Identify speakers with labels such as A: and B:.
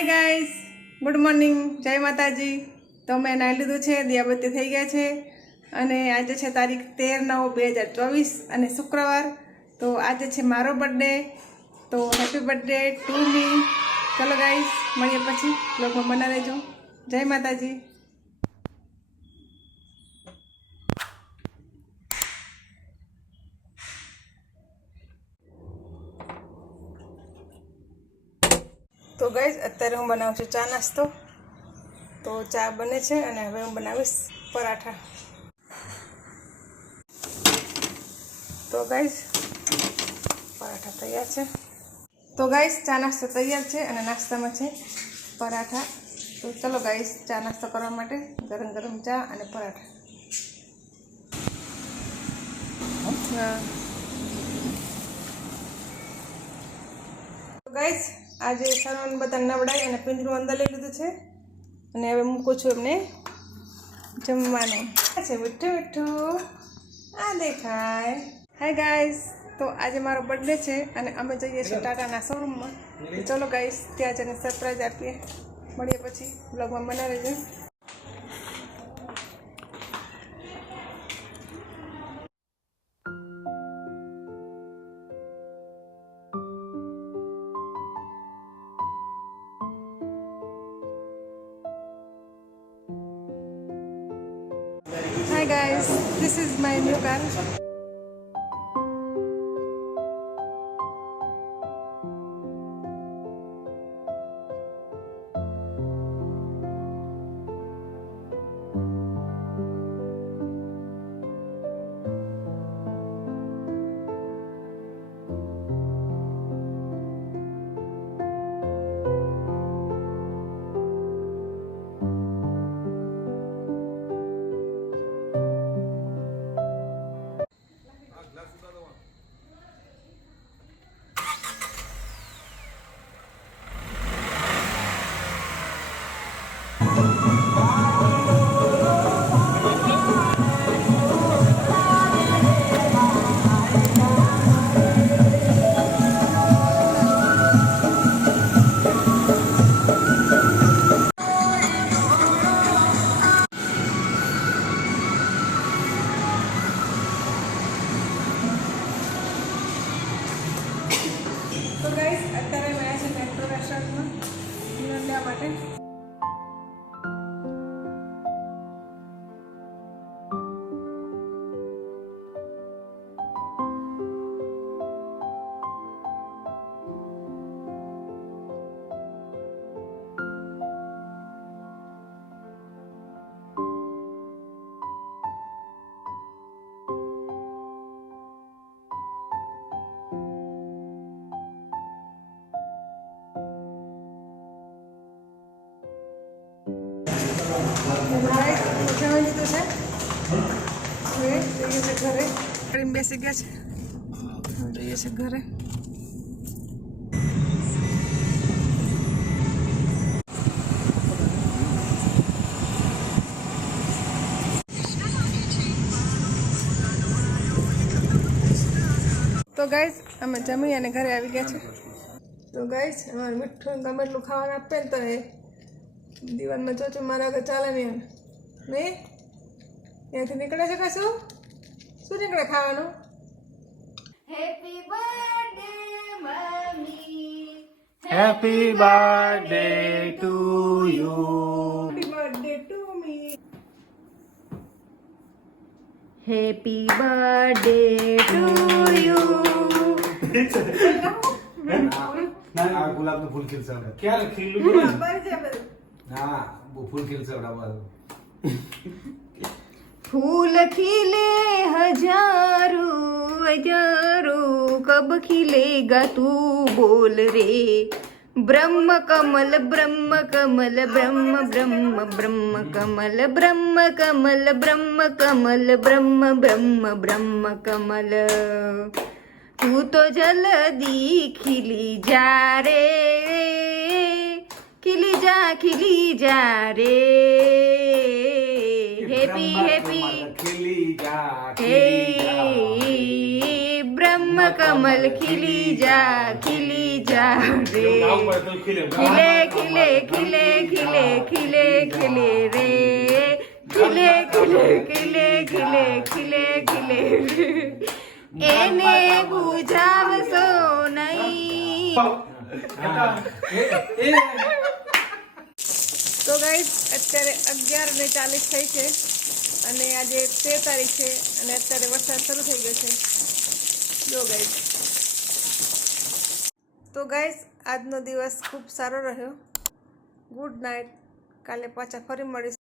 A: Hi guys good morning જય માતાજી. તો મેં નાઈ લીધું છે, દિયાબત્તી થઈ ગયા છે. અને આજે છે તારીખ તેર નવ બે હજાર ચોવીસ અને શુક્રવાર. તો આજે છે મારો બર્થડે તો હેપી બર્થડે ટુ મી ચલો ગાઈસ મળીએ પછી. બ્લોગમાં બના રહેજો. જય માતાજી. તો ગાઈઝ અત્યારે હું બનાવું છું ચા નાસ્તો. તો ચા બને છે અને હવે હું બનાવીશ પરાઠા. તો ગાઈઝ પરાઠા તૈયાર છે. તો ગાઈઝ ચા નાસ્તો તૈયાર છે અને નાસ્તામાં છે પરાઠા. તો ચલો ગાઈસ ચા નાસ્તો કરવા માટે ગરમ ગરમ ચા અને પરાઠા. ગાઈઝ આજે સર્વન બધા નવડાઈ અને પિંજરું અંદર લઈ લીધું છે. અને હવે મૂકું છું એમને જમવાને. છે મીઠું મીઠું. આ દેખાય. હાય ગાઈસ તો આજે મારો બર્થડે છે અને અમે જઈએ છીએ ટાટાના શોરૂમમાં ચલો ગાઈસ ત્યાં જઈને સરપ્રાઈઝ આપીએ. મળીએ પછી બ્લોગમાં બનાવી રહેજો guys, this is my new car. Guys અત્યારે મેં છે મેટ્રો રેસ્ટોરન્ટમાં લેવા માટે. હવે જઈએ છે ઘરે. કરીને બેસી ગયા છે. જઈએ છે ઘરે. તો ગાઈસ અમે જમી અને ઘરે આવી ગયા છે તો ગાઈસ અમારે મીઠું ગમે એટલું ખાવાનું આપે ને તો એ દીવાનમાં જોજો, મારા આગળ ચાલે નહીં નહીં? ત્યાંથી નીકળે છે કશું શું નીકળે ખાવાનું
B: Happy birthday, mommy.
C: Happy birthday to you.
A: Happy birthday to me
B: Happy birthday to you.
C: આ ગુલાબનું ફૂલ ખીલસાવડા ક્યારે ખીલું ના ફૂલ ખીલસાવડા બાજુ
B: फूल खिले हज़ारों हज़ारों, कब खिलेगा तू बोल रे? ब्रह्म कमल ब्रह्म कमल, ब्रह्म ब्रह्म ब्रह्म कमल ब्रह्म कमल ब्रह्म कमल, ब्रह्म ब्रह्म ब्रह्म कमल। तू तो जल्दी खिली जा रे, खिली जा खिली जा रे।
C: ખીલી જા
B: હે બ્રહ્મ કમલ ખીલી જા ખીલી જા રે ખીલે ખીલે ખીલે ખીલે ખીલે ખીલે રે ખીલે ખીલે ખીલે ખીલે ખીલે ખીલે એને બુજાવશો નહીં
A: તો અત્યારે અગિયાર ને ચાલીસ થઈ છે અને આજે તેર તારીખ છે અને અત્યારે વરસાદ શરૂ થઈ ગયો છે. જો ગાઈસ તો ગાઈસ આજનો દિવસ ખૂબ સારો રહ્યો. ગુડ નાઇટ કાલે પાછા ફરી મળીશું.